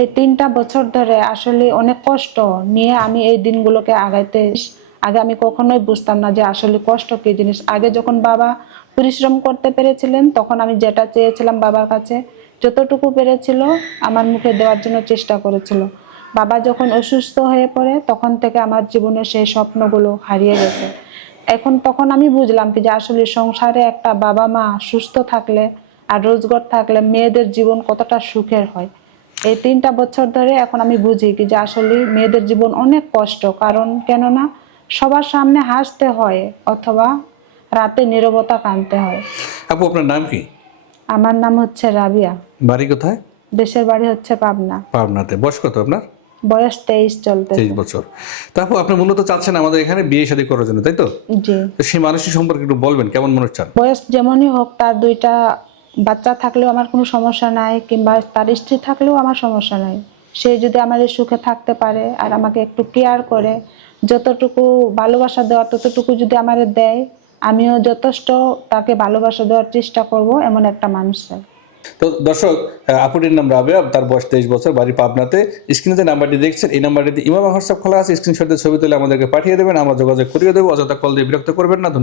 এই ৩টা বছর ধরে আসলে অনেক কষ্ট নিয়ে আমি এই দিনগুলোকে আগে আমি কখনোই বুঝতাম না যে আসলে কষ্ট কি জিনিস। আগে যখন বাবা পরিশ্রম করতে পেরেছিলেন তখন আমি যেটা চেয়েছিলাম বাবার কাছে যতটুকু পেরেছিল আমার মুখে দেওয়ার জন্য চেষ্টা করেছিল। বাবা যখন অসুস্থ হয়ে পড়ে তখন থেকে আমার জীবনের সেই স্বপ্নগুলো হারিয়ে গেছে। তখন আমি বুঝলাম কি যে আসলে সংসারে একটা বাবা মা সুস্থ থাকলে আর রোজগার থাকলে মেয়েদের জীবন কতটা সুখের হয়। এই ৩টা বছর ধরে এখন আমি বুঝি কি যে আসলে মেয়েদের জীবন অনেক কষ্ট। কারণ কেননা সবার সামনে হাসতে হয় অথবা রাতে নীরবতা কাঁদতে হয়। আপু, আপনার নাম কি? আমার নাম হচ্ছে রাবিয়া। বাড়ি কোথায়? দেশের বাড়ি হচ্ছে পাবনা। পাবনাতে। বয়স কত আপনার? বয়স 23 23 চলতেছে। বছর। তা আপু, আপনি মূলত চাচ্ছেন আমাদের এখানে বিয়ে শাদী করার জন্য, তাই তো? জি। তো সেই মানুষের সম্পর্কে একটু বলবেন, কেমন মানুষ চান? বয়স যেমনই হোক তার ২টা বাচ্চা থাকলেও আমার কোনো সমস্যা নাই, কিংবা তার স্ত্রী থাকলেও আমার সমস্যা নাই। সে যদি আমার এই সুখে থাকতে পারে আর আমাকে একটু কেয়ার করে, যতটুকু ভালোবাসা দেওয়ার ততটুকু যদি আমারে দেয়, আমিও যথেষ্ট তাকে ভালোবাসা দেওয়ার চেষ্টা করব, এমন একটা মানুষ চাই। তো দর্শক, আপুটির নাম রাবেয়া, তার বয়স 23 বছর, বাড়ি পাবনাতে। স্ক্রিনে যে নাম্বারটি দেখছেন এই নাম্বারটিতে ইমাম হোয়াটসঅ্যাপ খোলা আছে, স্ক্রিনশটে ছবি তুলে আমাদেরকে পাঠিয়ে দেবেন, আমরা যোগাযোগ করিয়ে দেবো। অযথা কল দিয়ে বিরক্ত করবেন না। ধন্যবাদ।